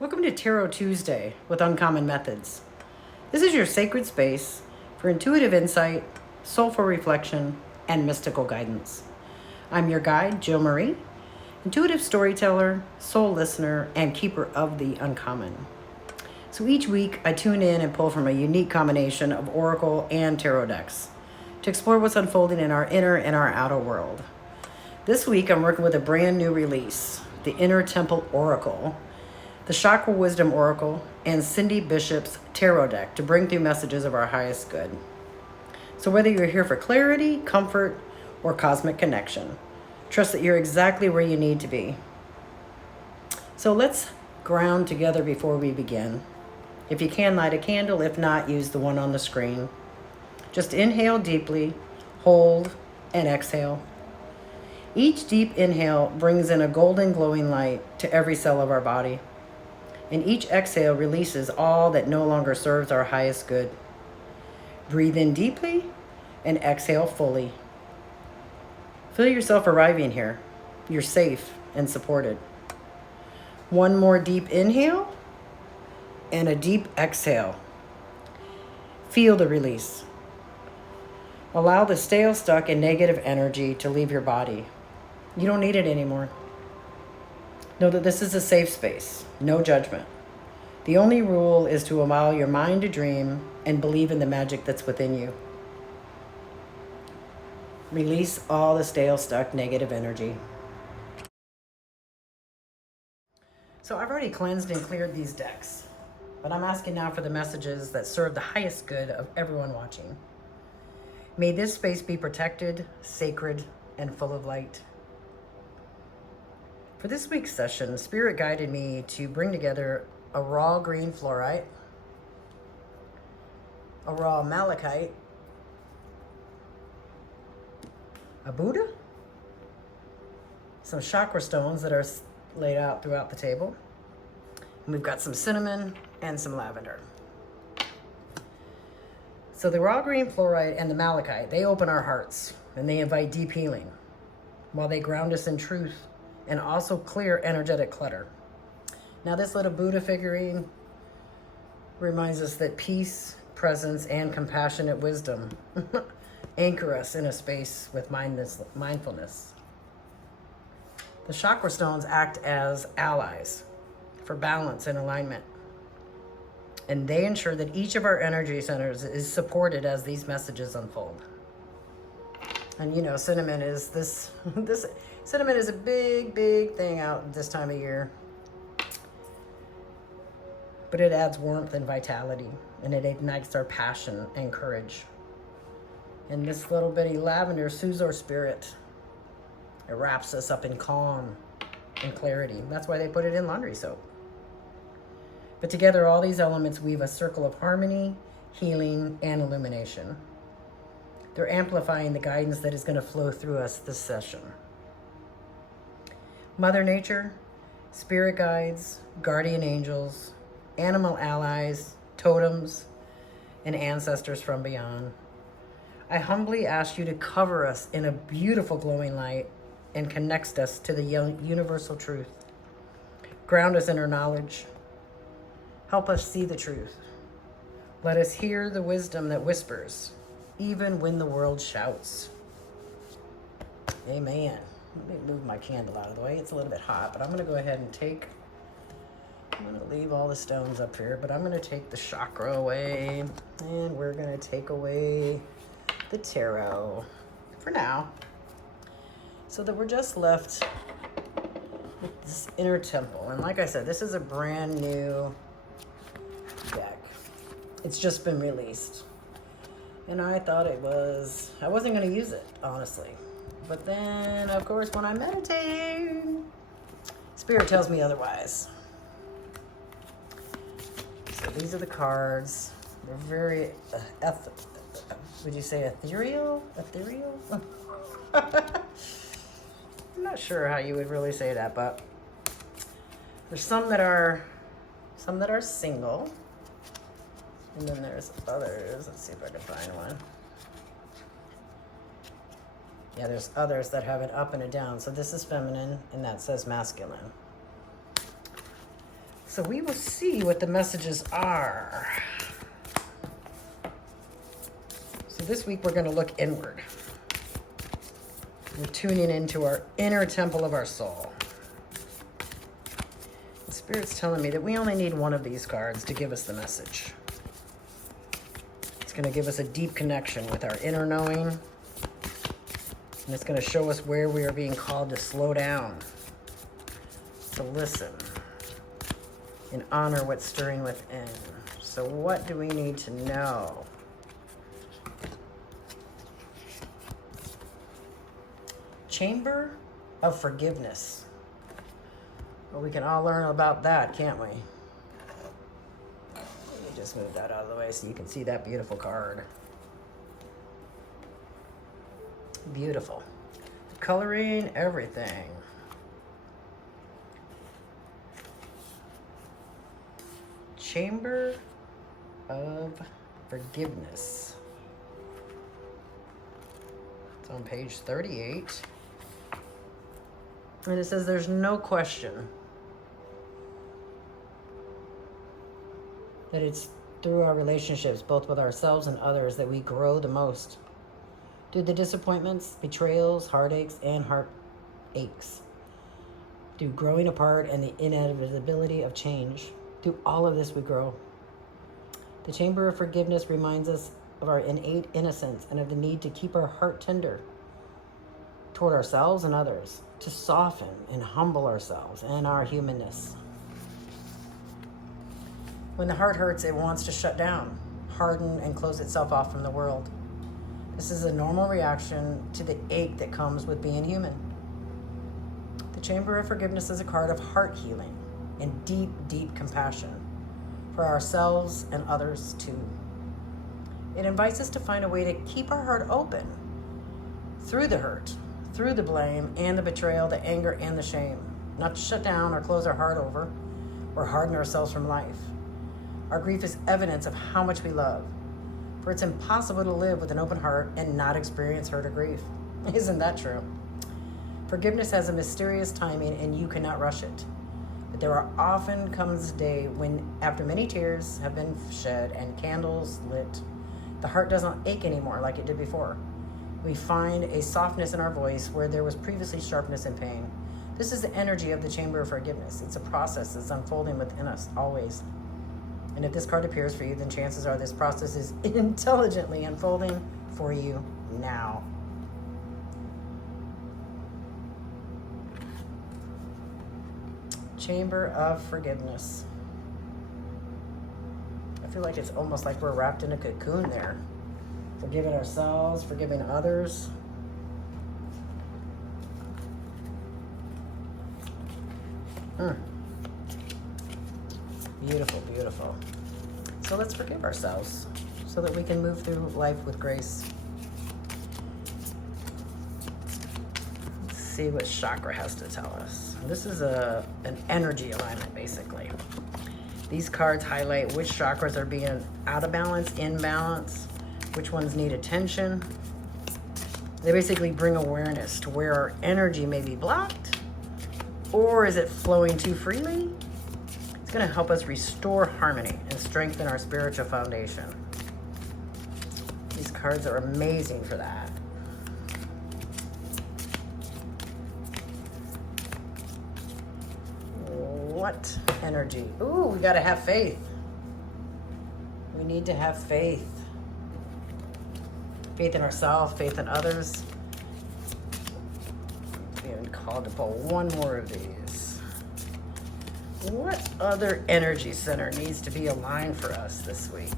Welcome to Tarot Tuesday with Uncommon Methods. This is your sacred space for intuitive insight, soulful reflection, and mystical guidance. I'm your guide, Jill Marie, intuitive storyteller, soul listener, and keeper of the uncommon. So each week I tune in and pull from a unique combination of oracle and tarot decks to explore what's unfolding in our inner and our outer world. This week I'm working with a brand new release, the Untitled Oracle, the Chakra Wisdom Oracle, and Cindy Bishop's Tarot deck to bring through messages of our highest good. So whether you're here for clarity, comfort, or cosmic connection, trust that you're exactly where you need to be. So let's ground together before we begin. If you can, light a candle. If not, use the one on the screen. Just inhale deeply, hold, and exhale. Each deep inhale brings in a golden glowing light to every cell of our body. And each exhale releases all that no longer serves our highest good. Breathe in deeply and exhale fully. Feel yourself arriving here. You're safe and supported. One more deep inhale and a deep exhale. Feel the release. Allow the stale, stuck, and negative energy to leave your body. You don't need it anymore. Know that this is a safe space, no judgment. The only rule is to allow your mind to dream and believe in the magic that's within you. Release all the stale, stuck, negative energy. So I've already cleansed and cleared these decks, but I'm asking now for the messages that serve the highest good of everyone watching. May this space be protected, sacred, and full of light. For this week's session, Spirit guided me to bring together a raw green fluorite, a raw malachite, a Buddha, some chakra stones that are laid out throughout the table, and we've got some cinnamon and some lavender. So the raw green fluorite and the malachite, they open our hearts and they invite deep healing while they ground us in truth and also clear energetic clutter. Now this little Buddha figurine reminds us that peace, presence, and compassionate wisdom anchor us in a space with mindfulness. The chakra stones act as allies for balance and alignment. And they ensure that each of our energy centers is supported as these messages unfold. And you know, cinnamon is cinnamon is a big thing out this time of year. But it adds warmth and vitality, and it ignites our passion and courage. And this little bitty lavender soothes our spirit. It wraps us up in calm and clarity. That's why they put it in laundry soap. But together, all these elements weave a circle of harmony, healing, and illumination. They're amplifying the guidance that is going to flow through us this session. Mother Nature, spirit guides, guardian angels, animal allies, totems, and ancestors from beyond, I humbly ask you to cover us in a beautiful glowing light and connect us to the universal truth. Ground us in our knowledge. Help us see the truth. Let us hear the wisdom that whispers, even when the world shouts. Amen. Let me move my candle out of the way. It's a little bit hot, but I'm going to go ahead and I'm going to leave all the stones up here, but I'm going to take the chakra away, and we're going to take away the tarot for now, so that we're just left with this inner temple. And like I said, this is a brand new deck. It's just been released. And I thought I wasn't going to use it, honestly. But then, of course, when I meditate, Spirit tells me otherwise. So these are the cards. They're very, would you say ethereal? Ethereal? I'm not sure how you would really say that, but there's some that are single. And then there's others. Let's see if I can find one. Yeah, there's others that have an up and a down. So this is feminine, and that says masculine. So we will see what the messages are. So this week we're going to look inward. We're tuning into our inner temple of our soul. The Spirit's telling me that we only need one of these cards to give us the message. It's going to give us a deep connection with our inner knowing. And it's going to show us where we are being called to slow down, to listen, and honor what's stirring within. So what do we need to know? Chamber of Forgiveness. Well, we can all learn about that, can't we? Let me just move that out of the way so you can see that beautiful card. Beautiful. Coloring, everything. Chamber of Forgiveness. It's on page 38. And it says there's no question that it's through our relationships, both with ourselves and others, that we grow the most. Through the disappointments, betrayals, heartaches, and heartaches. Through growing apart and the inevitability of change. Through all of this, we grow. The Chamber of Forgiveness reminds us of our innate innocence and of the need to keep our heart tender toward ourselves and others, to soften and humble ourselves and our humanness. When the heart hurts, it wants to shut down, harden, and close itself off from the world. This is a normal reaction to the ache that comes with being human. The Chamber of Forgiveness is a card of heart healing and deep, deep compassion for ourselves and others too. It invites us to find a way to keep our heart open through the hurt, through the blame and the betrayal, the anger and the shame. Not to shut down or close our heart over or harden ourselves from life. Our grief is evidence of how much we love. For it's impossible to live with an open heart and not experience hurt or grief. Isn't that true? Forgiveness has a mysterious timing and you cannot rush it. But there are often comes a day when, after many tears have been shed and candles lit, the heart doesn't ache anymore like it did before. We find a softness in our voice where there was previously sharpness and pain. This is the energy of the Chamber of Forgiveness. It's a process that's unfolding within us always. And if this card appears for you, then chances are this process is intelligently unfolding for you now. Chamber of Forgiveness. I feel like it's almost like we're wrapped in a cocoon there. Forgiving ourselves, forgiving others. Beautiful, beautiful. So let's forgive ourselves so that we can move through life with grace. Let's see what chakra has to tell us. This is an energy alignment, basically. These cards highlight which chakras are being out of balance, in balance, which ones need attention. They basically bring awareness to where our energy may be blocked, or is it flowing too freely? It's going to help us restore harmony and strengthen our spiritual foundation. These cards are amazing for that. What energy? Ooh, we got to have faith. We need to have faith. Faith in ourselves, faith in others. Being called to pull one more of these. What other energy center needs to be aligned for us this week?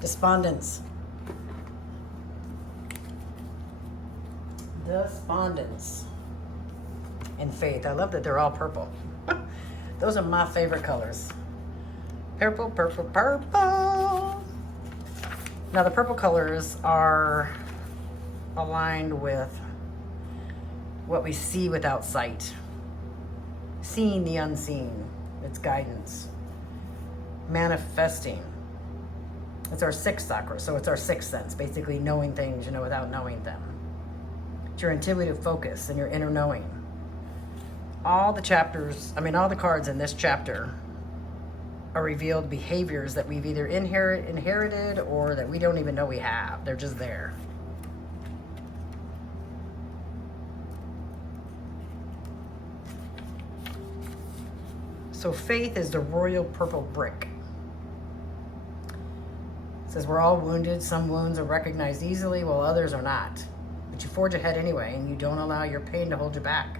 Despondence. Despondence. And faith. I love that they're all purple. Those are my favorite colors. Purple, purple, purple. Now the purple colors are aligned with what we see without sight. Seeing the unseen. It's guidance. Manifesting. It's our sixth chakra, so it's our sixth sense. Basically knowing things, without knowing them. It's your intuitive focus and your inner knowing. all the chapters, all the cards in this chapter are revealed behaviors that we've either inherited or that we don't even know we have. They're just there. So faith is the royal purple brick. It says we're all wounded. Some wounds are recognized easily while others are not. But you forge ahead anyway, and you don't allow your pain to hold you back.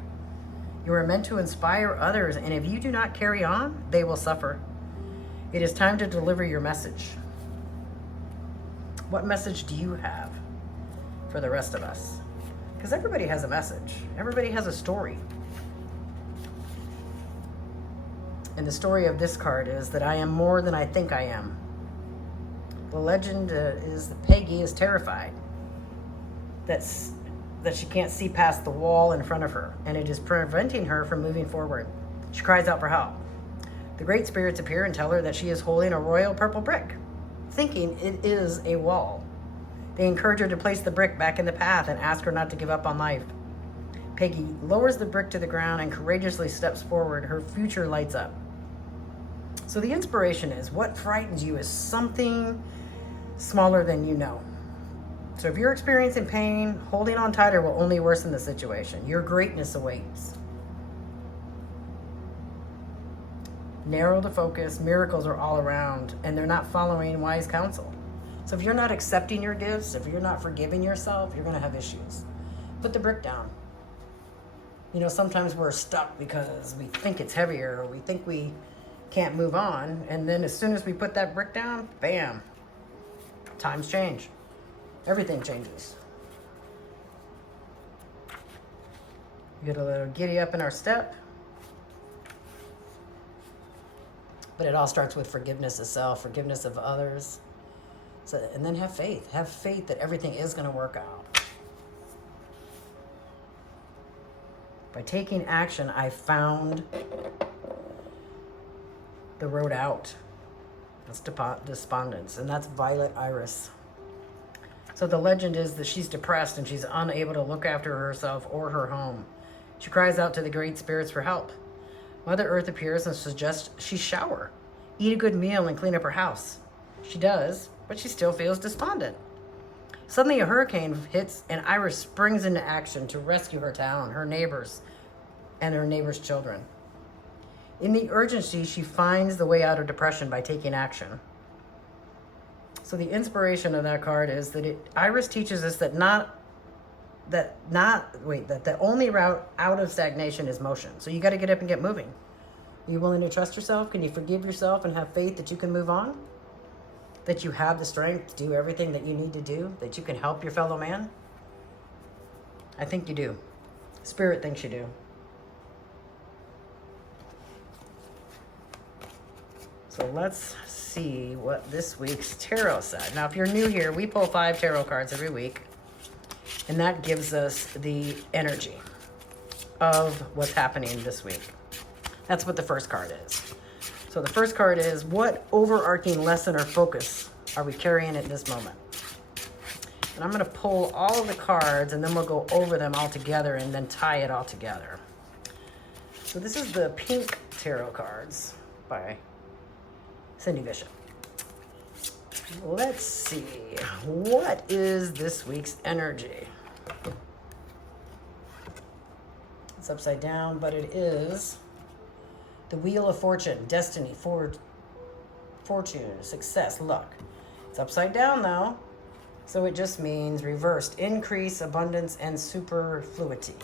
You are meant to inspire others, and if you do not carry on, they will suffer. It is time to deliver your message. What message do you have for the rest of us? Because everybody has a message. Everybody has a story. And the story of this card is that I am more than I think I am. The legend is that Peggy is terrified that she can't see past the wall in front of her, and it is preventing her from moving forward. She cries out for help. The great spirits appear and tell her that she is holding a royal purple brick, thinking it is a wall. They encourage her to place the brick back in the path and ask her not to give up on life. Peggy lowers the brick to the ground and courageously steps forward. Her future lights up. So the inspiration is, what frightens you is something smaller than you know. So if you're experiencing pain, holding on tighter will only worsen the situation. Your greatness awaits. Narrow the focus. Miracles are all around, and they're not following wise counsel. So if you're not accepting your gifts, if you're not forgiving yourself, you're going to have issues. Put the brick down. Sometimes we're stuck because we think it's heavier, or we think we can't move on, and then as soon as we put that brick down, bam, times change. Everything changes. We get a little giddy up in our step, but it all starts with forgiveness of self, forgiveness of others. And then have faith. Have faith that everything is going to work out. By taking action, I found the road out. That's Despondence, and that's Violet Iris. So the legend is that she's depressed and she's unable to look after herself or her home. She cries out to the great spirits for help. Mother Earth appears and suggests she shower, eat a good meal, and clean up her house. She does, but she still feels despondent. Suddenly a hurricane hits and Iris springs into action to rescue her town, her neighbors, and her neighbors' children. In the urgency, she finds the way out of depression by taking action. So the inspiration of that card is that Iris teaches us that the only route out of stagnation is motion. So you got to get up and get moving. Are you willing to trust yourself? Can you forgive yourself and have faith that you can move on? That you have the strength to do everything that you need to do? That you can help your fellow man? I think you do. Spirit thinks you do. So let's see what this week's tarot said. Now, if you're new here, we pull 5 tarot cards every week, and that gives us the energy of what's happening this week. That's what the first card is. So the first card is, what overarching lesson or focus are we carrying at this moment? And I'm going to pull all of the cards, and then we'll go over them all together and then tie it all together. So this is the pink tarot cards by Cindy Bishop. Let's see. What is this week's energy? It's upside down, but it is the Wheel of Fortune, destiny, fortune, success, luck. It's upside down though, so it just means reversed, increase, abundance, and superfluity.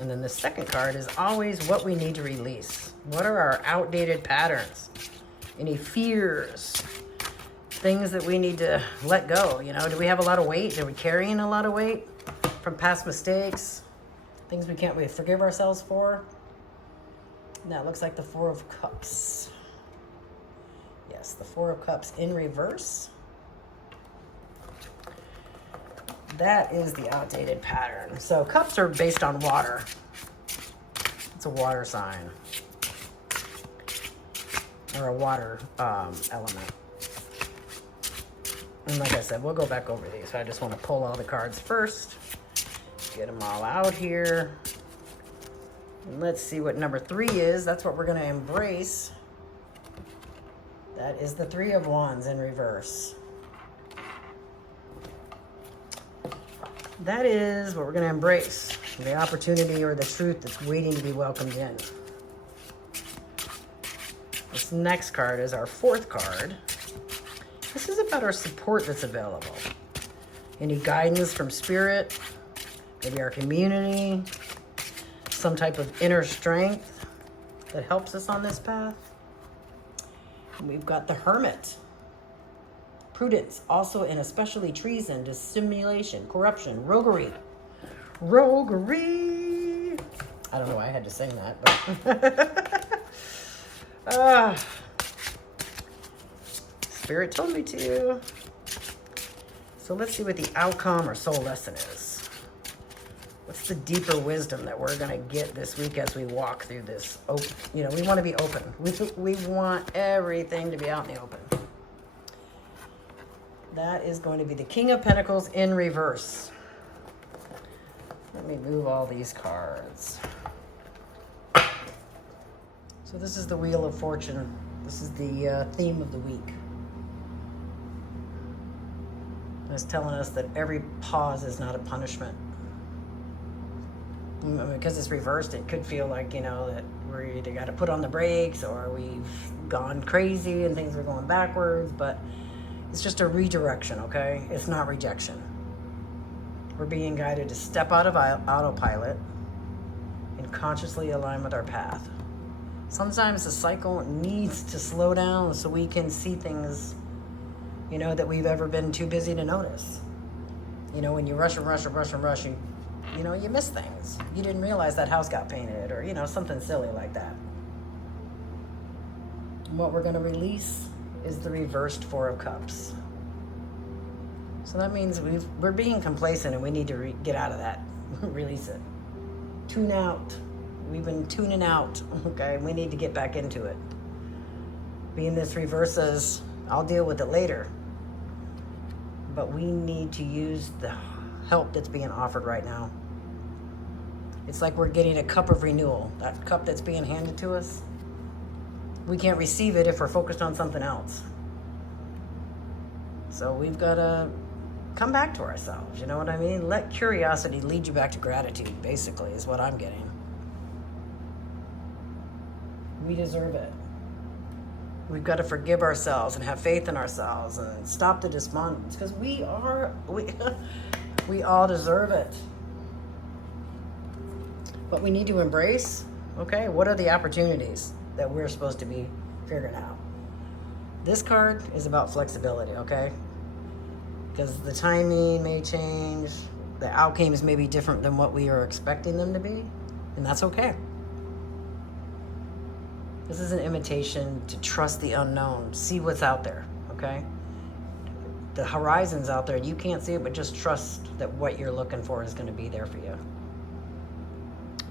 And then the second card is always what we need to release. What are our outdated patterns? Any fears? Things that we need to let go? Do we have a lot of weight? Are we carrying a lot of weight from past mistakes? Things we can't really forgive ourselves for? And that looks like the 4 of Cups. Yes, the 4 of Cups in reverse. That is the outdated pattern. So cups are based on water. It's a water sign. Or a water element. And like I said, we'll go back over these. I just want to pull all the cards first. Get them all out here. And let's see what number 3 is. That's what we're going to embrace. That is the 3 of Wands in reverse. That is what we're going to embrace. The opportunity or the truth that's waiting to be welcomed in. This next card is our 4th card. This is about our support that's available. Any guidance from spirit, maybe our community, some type of inner strength that helps us on this path. And we've got the Hermit. Prudence, also and especially treason, dissimulation, corruption, roguery. Roguery! I don't know why I had to sing that, but... Spirit told me to. So let's see what the outcome or soul lesson is. What's the deeper wisdom that we're going to get this week as we walk through this? We want to be open. We want everything to be out in the open. That is going to be the King of Pentacles in reverse. Let me move all these cards. So this is the Wheel of Fortune. This is the theme of the week. It's telling us that every pause is not a punishment. Because it's reversed, it could feel like, that we're either got to put on the brakes or we've gone crazy and things are going backwards, but it's just a redirection, okay? It's not rejection. We're being guided to step out of autopilot and consciously align with our path. Sometimes the cycle needs to slow down so we can see things, that we've ever been too busy to notice. When you rush, you miss things. You didn't realize that house got painted or, something silly like that. And what we're going to release is the reversed 4 of Cups. So that means we're being complacent and we need to get out of that. Release it. Tune out. We've been tuning out, okay? We need to get back into it. Being this reverses, I'll deal with it later. But we need to use the help that's being offered right now. It's like we're getting a cup of renewal. That cup that's being handed to us, we can't receive it if we're focused on something else. So we've got to come back to ourselves, you know what I mean? Let curiosity lead you back to gratitude, basically, is what I'm getting. We deserve it. We've got to forgive ourselves and have faith in ourselves and stop the despondence, because we all deserve it. But we need to embrace, okay, what are the opportunities that we're supposed to be figuring out? This card is about flexibility, okay? Because the timing may change, the outcomes may be different than what we are expecting them to be, and that's okay. This is an invitation to trust the unknown, see what's out there, okay? The horizon's out there, you can't see it, but just trust that what you're looking for is going to be there for you.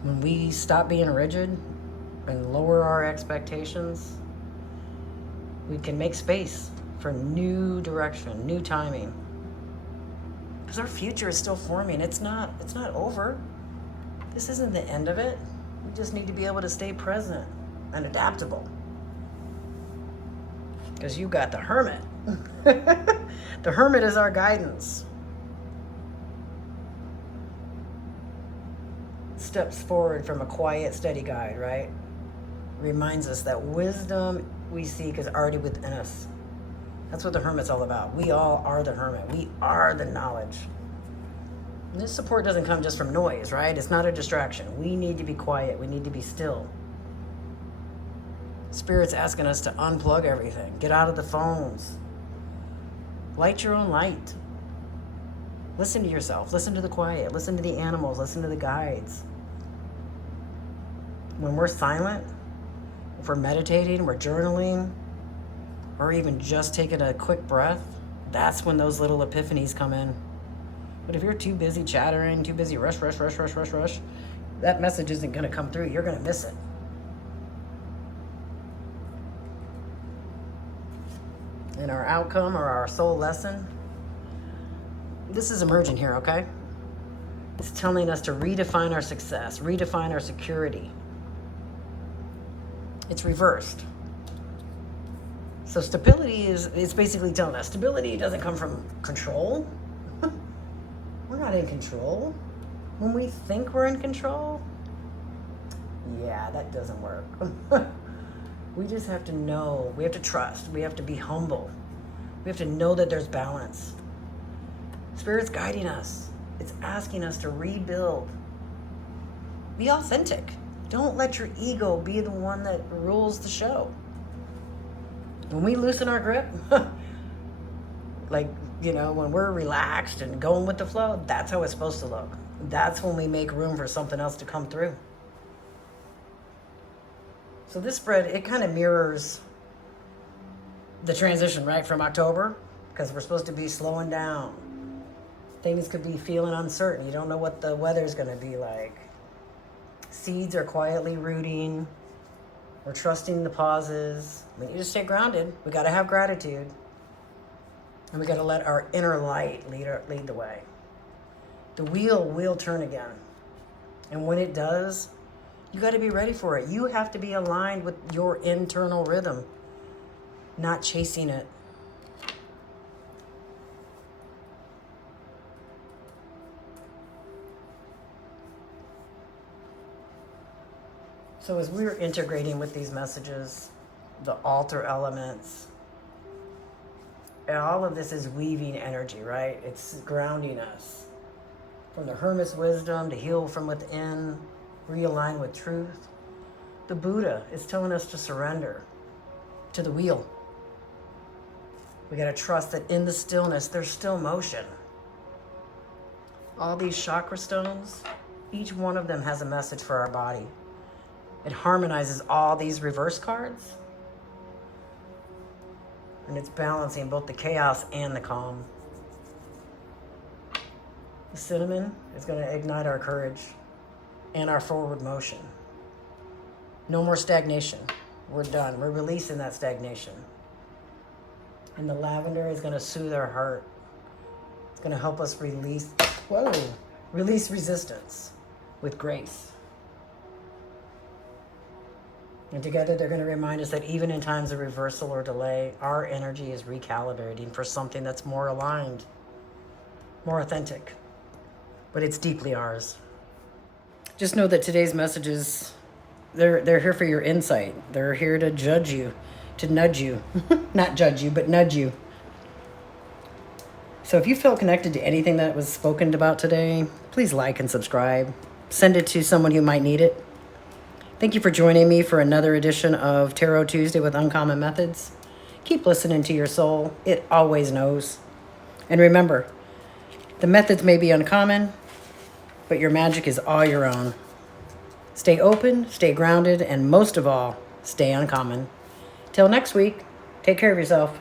When we stop being rigid and lower our expectations, we can make space for new direction, new timing. Because our future is still forming. It's not over. This isn't the end of it. We just need to be able to stay present and adaptable. Because you got the Hermit. The Hermit is our guidance. Steps forward from a quiet, steady guide, right? Reminds us that wisdom we seek is already within us. That's what the Hermit's all about. We all are the Hermit. We are the knowledge. And this support doesn't come just from noise, right? It's not a distraction. We need to be quiet. We need to be still. Spirit's asking us to unplug everything. Get out of the phones. Light your own light. Listen to yourself. Listen to the quiet. Listen to the animals. Listen to the guides. When we're silent, if we're meditating, we're journaling, or even just taking a quick breath, that's when those little epiphanies come in. But if you're too busy chattering, too busy rush, that message isn't going to come through. You're going to miss it. And our outcome or our soul lesson This is emerging here, okay? It's telling us to redefine our success, redefine our security. It's reversed. So stability it's basically telling us stability doesn't come from control. We're not in control. When we think we're in control, yeah, that doesn't work. We just have to know, we have to trust, we have to be humble. We have to know that there's balance. Spirit's guiding us. It's asking us to rebuild. Be authentic. Don't let your ego be the one that rules the show. When we loosen our grip, like, when we're relaxed and going with the flow, that's how it's supposed to look. That's when we make room for something else to come through. So this spread, it kind of mirrors the transition, right, from October, because we're supposed to be slowing down. Things could be feeling uncertain. You don't know what the weather's going to be like. Seeds are quietly rooting. We're trusting the pauses. We need to stay grounded. We got to have gratitude. And we got to let our inner light lead the way. The wheel will turn again. And when it does, you got to be ready for it. You have to be aligned with your internal rhythm, not chasing it. So as we're integrating with these messages, the altar elements, and all of this is weaving energy, right? It's grounding us. From the hermit's wisdom to heal from within, realign with truth. The Buddha is telling us to surrender to the wheel. We got to trust that in the stillness, there's still motion. All these chakra stones, each one of them has a message for our body. It harmonizes all these reverse cards. And it's balancing both the chaos and the calm. The cinnamon is going to ignite our courage and our forward motion. No more stagnation. We're done. We're releasing that stagnation. And the lavender is going to soothe our heart. It's going to help us release resistance with grace. And together they're going to remind us that even in times of reversal or delay, our energy is recalibrating for something that's more aligned, more authentic, but it's deeply ours. Just know that today's messages, they're here for your insight. They're here to judge you, to nudge you. Not judge you, but nudge you. So if you feel connected to anything that was spoken about today, please like and subscribe. Send it to someone who might need it. Thank you for joining me for another edition of Tarot Tuesday with Uncommon Methods. Keep listening to your soul. It always knows. And remember, the methods may be uncommon, but your magic is all your own. Stay open, stay grounded, and most of all, stay uncommon. Till next week, take care of yourself.